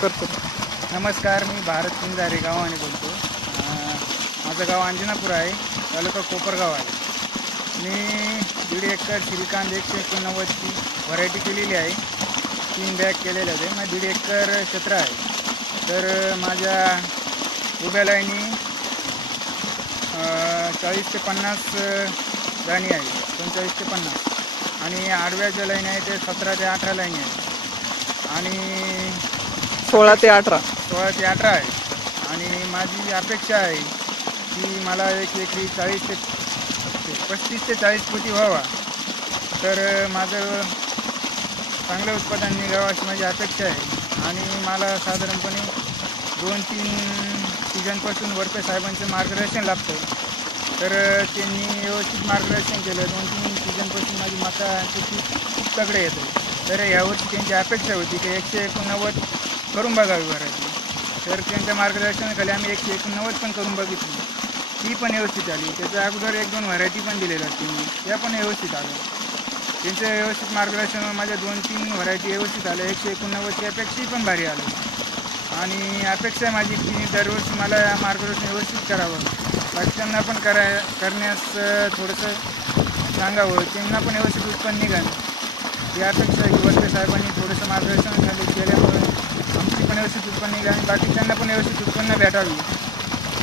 करतो. नमस्कार, मी भारत कुंजारे गावाने बोलतो. माझं गाव अंजनापूर आहे, तालुका कोपरगाव आहे. मी 1.5 एकर श्रीकांत 189ची व्हरायटी केलेली आहे. 3 बॅग केलेल्या होते. मग 1.5 एकर क्षेत्र आहे. तर माझ्या उभ्या लाईनी 40 ते 50 दाणी आहे, 45 ते 50. आणि आडव्या ज्या लाईन आहे ते 17 ते 18 लाईनी आहे. आणि 16 ते 18 आहे. आणि माझी अपेक्षा आहे की मला एक एकरी 35 ते 40 पोती व्हावा. तर माझं चांगलं उत्पादन निघावं अशी माझी अपेक्षा आहे. आणि मला साधारणपणे 2-3 सीझनपासून वरपे साहेबांचं मार्गदर्शन लाभतं. तर त्यांनी व्यवस्थित मार्गदर्शन केलं. 2-3 सीझनपासून माझी मका खूप तगडे येतं. तर यावर्षी त्यांची अपेक्षा होती की 189 करून बघावी व्हरायटी. तर त्यांच्या मार्गदर्शनाखाली आम्ही 189 पण करून बघितली. ती पण व्यवस्थित आली. त्याच्या अगोदर 1-2 व्हरायटी पण दिलेल्या त्यांनी, त्या पण व्यवस्थित आल्या. त्यांचं व्यवस्थित मार्गदर्शनावर माझ्या 2-3 व्हरायटी व्यवस्थित आल्या. 189च्या अपेक्षाही पण भारी आलं. आणि अपेक्षा आहे माझी की दरवर्षी मला मार्गदर्शन व्यवस्थित करावं, बाकीच्यांना पण करण्यास थोडंसं सांगावं, त्यांना पण व्यवस्थित उत्पन्न निघालं. ही अपेक्षा आहे की वरपे साहेबांनी थोडंसं मार्गदर्शन केल्यामुळे आमची पण व्यवस्थित उत्पन्न निघाली आणि बाकीच्यांना पण व्यवस्थित उत्पन्न भेटावी.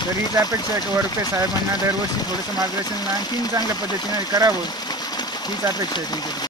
तर हीच अपेक्षा आहे की वरपे साहेबांना दरवर्षी थोडंसं मार्गदर्शन आणखीन चांगल्या पद्धतीने करावं, हीच अपेक्षा आहे त्यांच्याकडे.